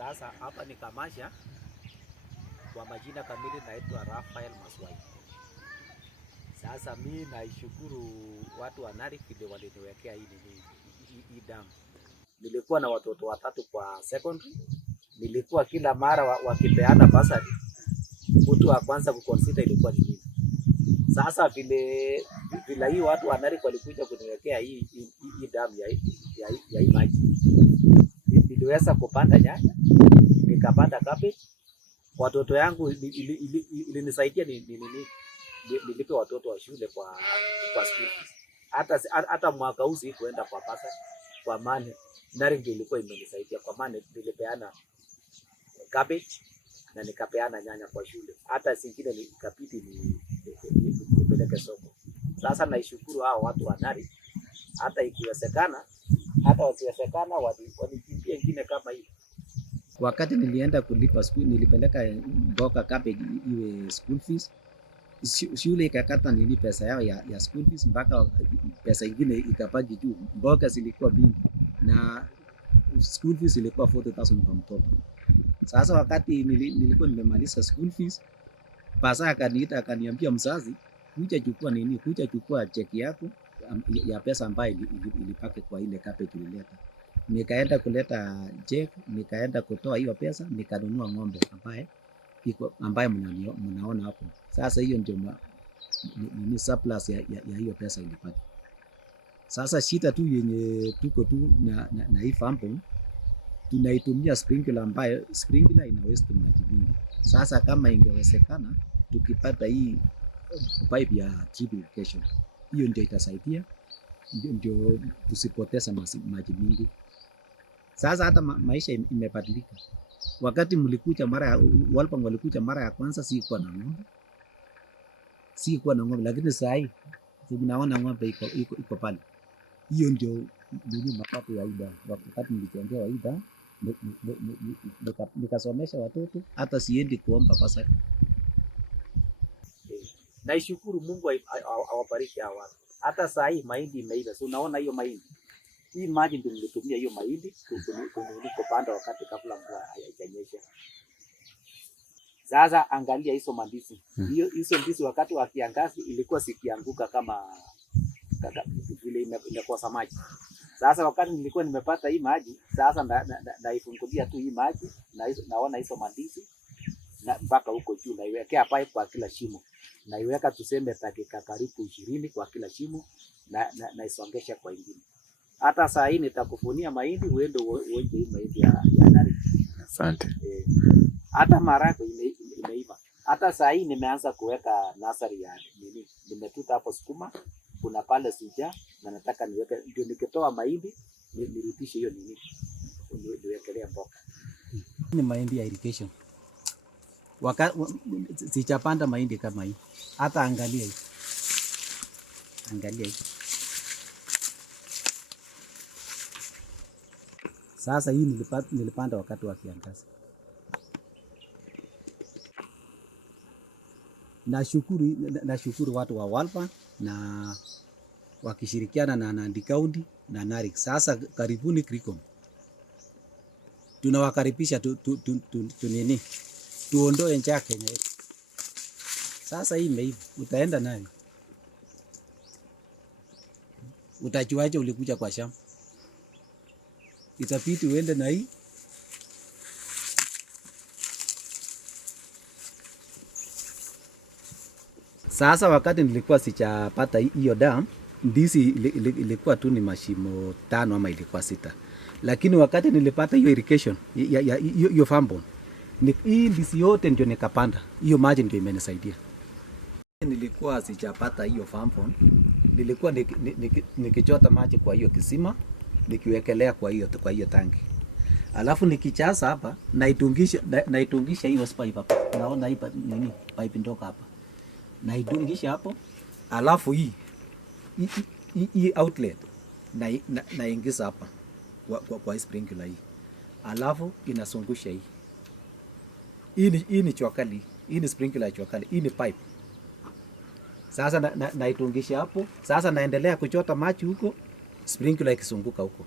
Sasa hapa ni Kamasha, kwa majina kamili naitwa Rafael Maswai. Sasa mimi naishukuru watu wa Narok vile waliniwekea hii damu. Nilikuwa na watoto watatu kwa secondary. Nilikuwa kila mara wakipeana basari, mtu wa kwanza kuconsider ilikuwa ni mimi. Sasa vile hii watu wa Narok walikuja kuniwekea hii damu ya hii maji, niliweza kupanda nyanya, nikapanda cabbage. Watoto yangu ilinisaidia nilipe watoto wa shule kwa school fees. Hata mwaka huu sikuenda kwa pasa, kwa maana Narok ilikuwa imenisaidia, kwa maana nilipeana cabbage na nikapeana nyanya kwa shule. Hata zingine nikapiti nipeleke soko. Sasa naishukuru hao watu wa Narok, hata ikiwezekana, hata wasiwezekana wanikimbie ingine kama hii. Wakati nilienda kulipa school, nilipeleka mboga cabbage iwe school fees. Shule ikakata nini pesa yao ya school fees, mpaka pesa ingine ikabaki juu. Mboga zilikuwa mingi na school fees ilikuwa 40,000 kwa mtoto. Sasa wakati nilikuwa nimemaliza school fees, pasa akaniita akaniambia, mzazi, kuja chukua cheki yako ya pesa ambayo ilipaki kwa ile cabbage ulileta. Nikaenda kuleta check, nikaenda kutoa hiyo pesa, nikanunua ng'ombe ambaye mnaona hapo. Sasa hiyo ndio ni surplus ya hiyo pesa ilipata. Sasa shida tu yenye tuko tu na hii farm, tunaitumia sprinkler ambayo sprinkler ina waste maji mingi. Sasa kama ingewezekana tukipata hii pipe ya drip irrigation, hiyo ndio itasaidia, ndio tusipoteza maji mingi. Sasa hata maisha imebadilika. Wakati mlikuja Walpang walikuja mara ya kwanza, sikuwa na ng'ombe, lakini sasa hivi tunaona ng'ombe iko pale. Hiyo ndio mapato ya ida. Wakati nilijengewa ida, nikasomesha watoto, hata siendi kuomba pesa. Naishukuru Mungu awabariki hawa watu. Hata sasa hii mahindi imeiva. So unaona hiyo mahindi, hii maji ndio nilitumia hiyo mahindi kupanda wakati kabla mvua haijanyesha. Sasa angalia hizo mandizi. Hizo ndizi wakati wa kiangazi ilikuwa sikianguka kama vile imekosa maji. Sasa wakati nilikuwa nimepata hii maji, sasa naifungulia tu hii maji, naona hizo mandizi na mpaka huko juu, naiwekea pipe kwa kila shimo. Naiweka tuseme dakika karibu 20 kwa kila shimo, na isongesha kwa ingine. Hata saa hii nitakufunia mahindi uende uonje hii mahindi ya Narok. Asante. Hata marako imeiva. Hata saa hii nimeanza kuweka nursery ya nini. Nimetuta hapo sukuma, kuna pale suja, na nataka niweke, ndio nikitoa mahindi nirudishe hiyo nini, niwekelea mboga. Ni mahindi ya irrigation. Sichapanda mahindi kama hii. Hata angalia hii. Angalia hii. Sasa hii nilipanda wakati wa kiangazi. Nashukuru watu wa Walpang na wakishirikiana na Nandi County na Narok. Sasa karibuni Grekkon. Tunawakaribisha nini? Tuondoe njaa Kenya. Sasa hii imeiva, utaenda nayo. Utajuaje ulikuja kwa shamba? Itapiti uende na hii. Sasa wakati nilikuwa sichapata hiyo damu, ndizi ilikuwa tu ni mashimo 5 ama ilikuwa 6. Lakini wakati nilipata hiyo irrigation, hiyo farm, hii ndizi yote ndio nikapanda. Hiyo maji ndio imenisaidia. Nilikuwa sichapata hiyo farm, nilikuwa nikichota maji kwa hiyo kisima, nikiwekelea kwa hiyo tanki. Alafu nikijaza hapa, naitungisha hiyo pipe hapa. Naona hii nini pipe ndogo hapa. Naitungisha hapo. Alafu hii outlet naingiza hapa kwa sprinkler hii. Alafu inasungusha hii. Hii ni chokali. Hii ni sprinkler ya chokali. Hii ni pipe. Sasa naitungisha hapo. Sasa naendelea kuchota maji huko, sprinkler ikisunguka huko.